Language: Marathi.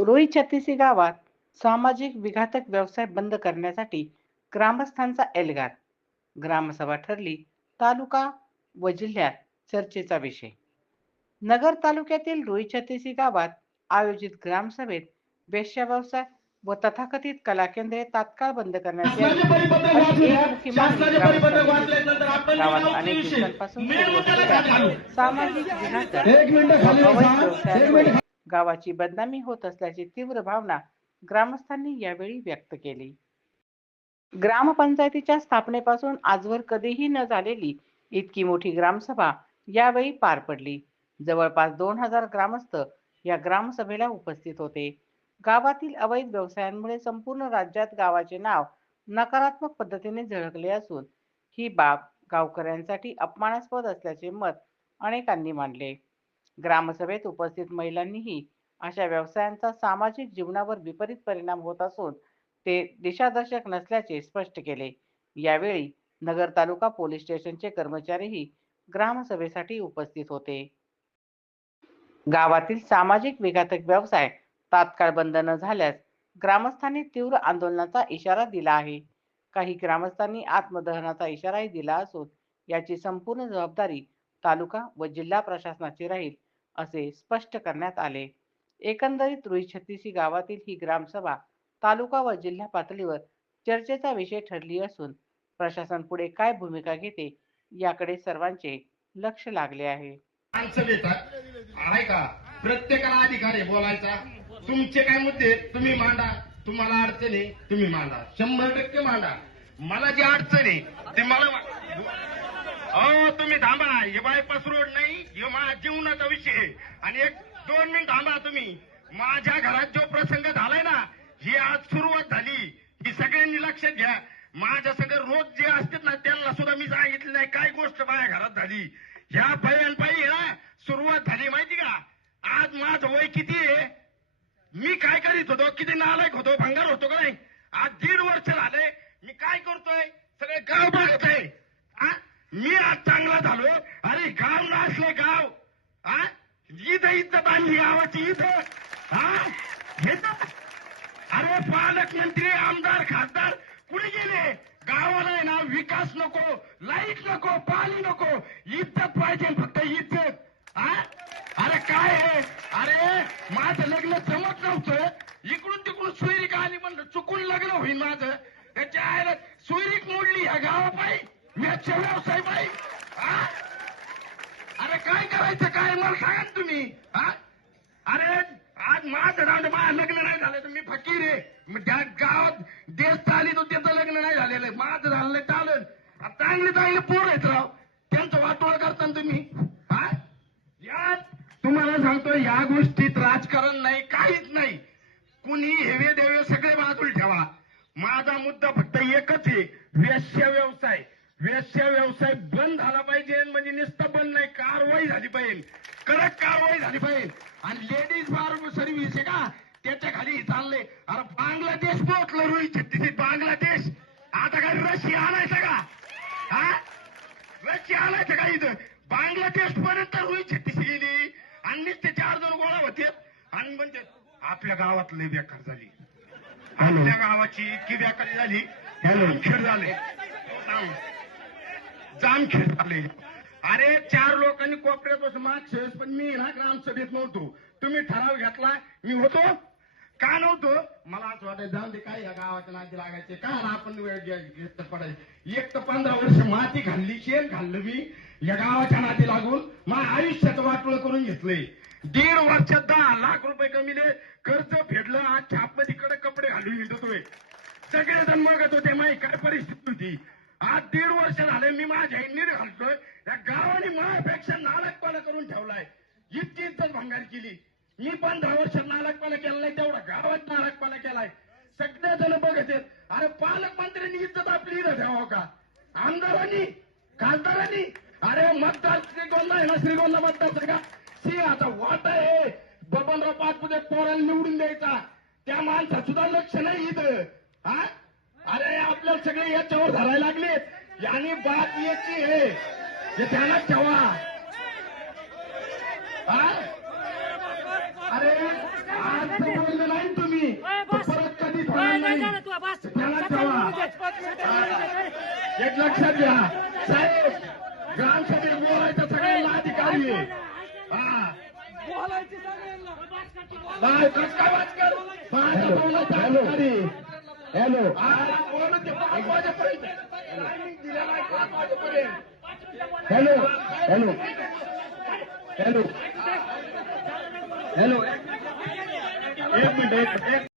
रोई छत्तीसी गावात सामाजिक विघातक व्यवसाय बंद करण्यासाठी ग्रामस्थांचा एल्गार. ग्रामसभा ठरली तालुका व जिल्ह्यात चर्चेचा विषय. नगर तालुक्यातील रोई छत्तीसी गावात आयोजित ग्रामसभेत वेश्या व्यवसाय व तथाकथित कला केंद्रे तात्काळ बंद करण्यात यावी अशी एकमुखी मागणी ग्रामस्थांनी केली. गावात अनेक दिवसांपासून सुरू असलेल्या सामाजिक विघातक व अवैध व्यवसायांमुळे गावाची बदनामी होत असल्याची तीव्र भावना ग्रामस्थांनी यावेळी व्यक्त केली. ग्रामपंचायतीच्या स्थापनेपासून आजवर कधीही न झालेली इतकी मोठी ग्रामसभा यावेळी पार पडली. जवळपास 2000 ग्रामस्थ या ग्रामसभेला उपस्थित होते. गावातील अवैध व्यवसायांमुळे संपूर्ण राज्यात गावाचे नाव नकारात्मक पद्धतीने झळकले असून ही बाब गावकऱ्यांसाठी अपमानास्पद असल्याचे मत अनेकांनी मांडले. ग्रामसभेत उपस्थित महिलांनीही अशा व्यवसायांचा सामाजिक जीवनावर विपरीत परिणाम होत असून ते दिशादर्शक नसल्याचे स्पष्ट केले. यावेळी नगर तालुका पोलीस स्टेशनचे कर्मचारीही ग्रामसभेसाठी उपस्थित होते. गावातील सामाजिक विघातक व्यवसाय तात्काळ बंद न झाल्यास ग्रामस्थांनी तीव्र आंदोलनाचा इशारा दिला आहे. काही ग्रामस्थांनी आत्मदहनाचा इशाराही दिला असून याची संपूर्ण जबाबदारी तालुका व जिल्हा प्रशासनाची राहील असे स्पष्ट करण्यात आले. एकंदरीत रोई छत्तीसी गावातील ही ग्रामसभा तालुका व जिल्हा पातळीवर चर्चेचा विषय ठरली असून प्रशासन पुढे काय भूमिका घेते याकडे सर्वांचे लक्ष लागले आहे. प्रत्येकाला अधिकार आहे बोलायचा. तुमचे काय मुद्दे तुम्ही मांडा, तुम्हाला अडचण आहे तुम्ही मांडा, 100% मांडा. मला जी अडचण आहे ते मला तुम्ही थांबा. हे बायपास रोड नाही, हे माझ्या जीवनाचा विषय आहे. आणि 1-2 मिनिट थांबा तुम्ही. माझ्या घरात जो प्रसंग झालाय ना, ही आज सुरुवात झाली, ही सगळ्यांनी लक्षात घ्या. माझ्या सगळं रोज जे असतात ना त्यांना सुद्धा मी सांगितलं नाही काय गोष्ट माझ्या घरात झाली. ह्या भयांपायी ना सुरुवात झाली माहिती का. आज माझं वय किती आहे, मी काय करीत होतो, किती नालायक होतो, भंगार होतो का नाही. आज 1.5 वर्ष झाले मी काय करतोय सगळे गाव बघत आहे. मी आज चांगला झालो. अरे गाव नाचले गाव. इथं इज्जत आणली गावाची इथं. अरे पालकमंत्री आमदार खासदार कुठे गेले. गावाला आहे ना विकास नको, लाईट नको, पाणी नको, इज्जत पाहिजे फक्त इज्जत. अरे काय आहे. अरे माझं लग्न जमत नव्हतं, इकडून तिकडून सोयरीक आली म्हणलं चुकून लग्न होईल माझं. त्याच्या आईला सोयरीक मोडली ह्या गावापायी, मॅचच्या व्यवसाय पायी. अरे काय करायचं काय मला सांगा ना तुम्ही. अरे आज माझं राहून माझं लग्न नाही झालं तर मी फकीर आहे. ज्या गावात देश चालित होते त्याचं लग्न नाही झालेलं, माझं झालेलं चालन. चांगले चांगले पोर आहेत राव, त्यांचं वाटोळ करता तुम्ही. तुम्हाला सांगतो या गोष्टीत राजकारण नाही, काहीच नाही. कुणी हेवे देवे सगळे बाजूला ठेवा. माझा मुद्दा फक्त एकच आहे, वेश्या व्यवसाय. वेश्या व्यवसाय बंद झाला पाहिजे. म्हणजे नुसतं बंद नाही, कारवाई झाली पाहिजे, कडक कारवाई झाली पाहिजे. आणि लेडीज फार्म सर्व्हिस आहे का त्याच्या खाली चाललंय. अरे बांगलादेश पोहोचलं रोई छत्तीसीत. बांगलादेश आता काय रशिया आणायचं का. रशिया आणायचं का इथं. बांगलादेश पर्यंत रोई छत्तीसी गेली आणि ते 4 जण गोळा होते. आणि म्हणजे आपल्या गावात लय बेकार झाली. आपल्या गावाची इतकी बेकारी झाली, जामखेड झाले, जामखेड झाले. अरे 4 लोकांनी कोपऱ्यात बसून मागच्या पण मी ना ग्रामसभेत नव्हतो. तुम्ही ठराव घेतला, मी होतो का नव्हतो. मला असं वाटायचं जाऊन दे काय या गावाच्या नादी लागायचे का आपण पडायचं. 1 तर 15 वर्ष माती खाल्ली, शेण खाल्लं मी या गावाच्या नादी लागून. माझ्या आयुष्याचं वाटोळ करून घेतलंय. 1.5 वर्षात 10 लाख रुपये कमीले, कर्ज फेडलं. आज छापमध्ये कडक कपडे घालून येतोय. सगळेजण मागत होते, माझी काय परिस्थिती होती. आज 1.5 वर्ष झाले मी माझ्या नीर घालतोय. या गावाने माझ्यापेक्षा नालकपणा करून ठेवलाय. इतकी इज्जत भंगार केली. मी 15 वर्षात नालकपणा केला नाही, तेवढा गावात नालकपणा केलाय. सगळे जण बघत आहेत. अरे पालकमंत्र्यांनी इज्जत आपली इथं ठेवावं का, आमदारांनी खासदारांनी. अरे मतदार श्रीगोंदा आहे ना, श्रीगोंदा मतदार का आता वाट आहे बबनराव पाचपुते पोराला निवडून द्यायचा. त्या माणसात सुद्धा लक्ष नाही इथं. अरे आपल्याला सगळे याच्यावर धरायला लागलेत. यानी बात याची आहे हे ध्यानात ठेवा. अरे आज बोललं नाही एक लक्षात घ्या साहेब, ग्रामसभेत बोलायचा सगळ्यांना अधिकारी आहे. हा नाही, कसं काय वाचकर? माझ्या बोलायचा अधिकारी. हॅलो आज बोलत ते 5 वाजेपर्यंत. टायमिंग दिलेला आहे 5 वाजेपर्यंत. हॅलो हॅलो हॅलो हॅलो एक मिनिट